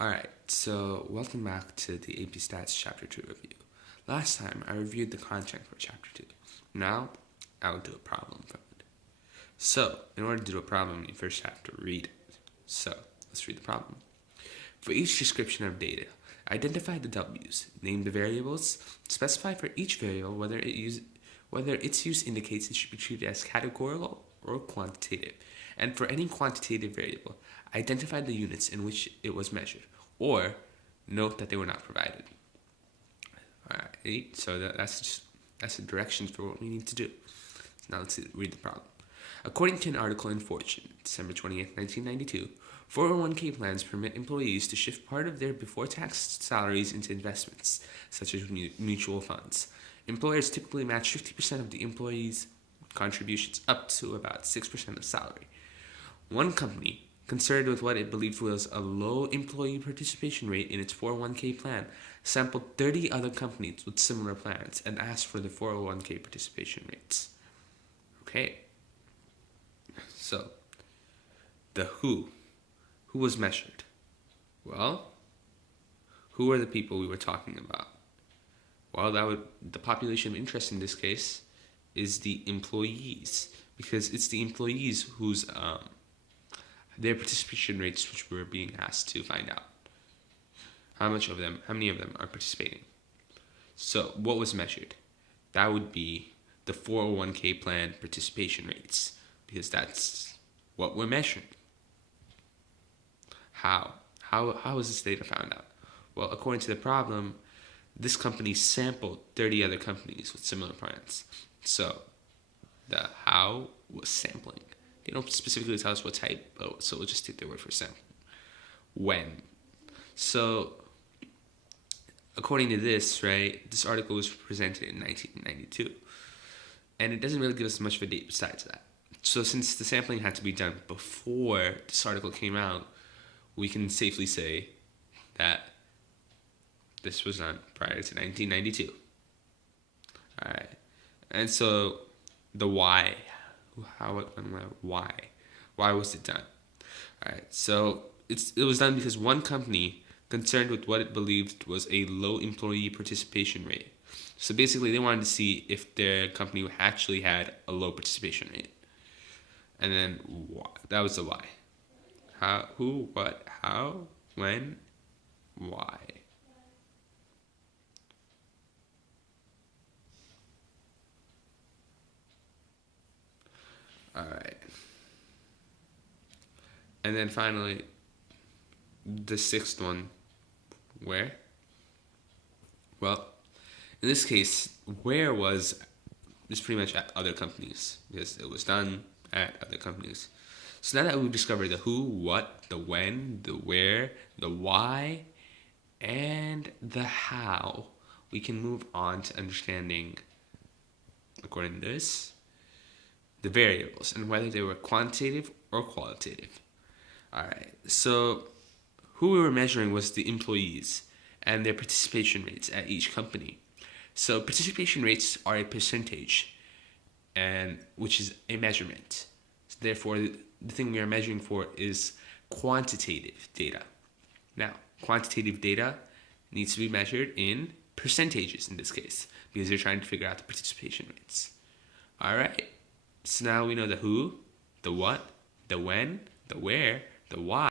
Alright, so welcome back to the AP Stats Chapter 2 review. Last time I reviewed the content for Chapter 2. Now, I will do a problem from it. So, in order to do a problem, you first have to read it. So, let's read the problem. For each description of data, identify the W's, name the variables, specify for each variable whether its use indicates it should be treated as categorical or quantitative, and for any quantitative variable, identify the units in which it was measured, or note that they were not provided. Alright, so that's the directions for what we need to do. Now let's read the problem. According to an article in Fortune, December 20th, 1992, 401k plans permit employees to shift part of their before-tax salaries into investments, such as mutual funds. Employers typically match 50% of the employees' contributions up to about 6% of salary. One company, concerned with what it believed was a low employee participation rate in its 401k plan, sampled 30 other companies with similar plans and asked for the 401k participation rates. Okay. So, the who was measured? Well, who are the people we were talking about? Well, the population of interest in this case is the employees, because it's the employees whose their participation rates which we're being asked to find out. How many of them are participating? So, what was measured? That would be the 401k plan participation rates, because that's what we're measuring. How was this data found out? Well, according to the problem, this company sampled 30 other companies with similar plans. So, the how was sampling. They don't specifically tell us what type, so we'll just take their word for sampling. When? So, according to this, right, this article was presented in 1992, and it doesn't really give us much of a date besides that. So, since the sampling had to be done before this article came out, we can safely say that this was done prior to 1992. Alright, and so the why. Why was it done? Alright, so it was done because one company concerned with what it believed was a low employee participation rate. So basically they wanted to see if their company actually had a low participation rate. And then that was the why. How, who, what, how, when, why. Alright. And then finally, the sixth one, where? Well, in this case, where was pretty much at other companies, because it was done at other companies. So now that we've discovered the who, what, the when, the where, the why, and the how, we can move on to understanding, according to this, the variables and whether they were quantitative or qualitative. Alright, so who we were measuring was the employees and their participation rates at each company. So participation rates are a percentage, and which is a measurement. So therefore, the thing we are measuring for is quantitative data. Now, quantitative data needs to be measured in percentages in this case, because they're trying to figure out the participation rates. Alright, so now we know the who, the what, the when, the where, the why.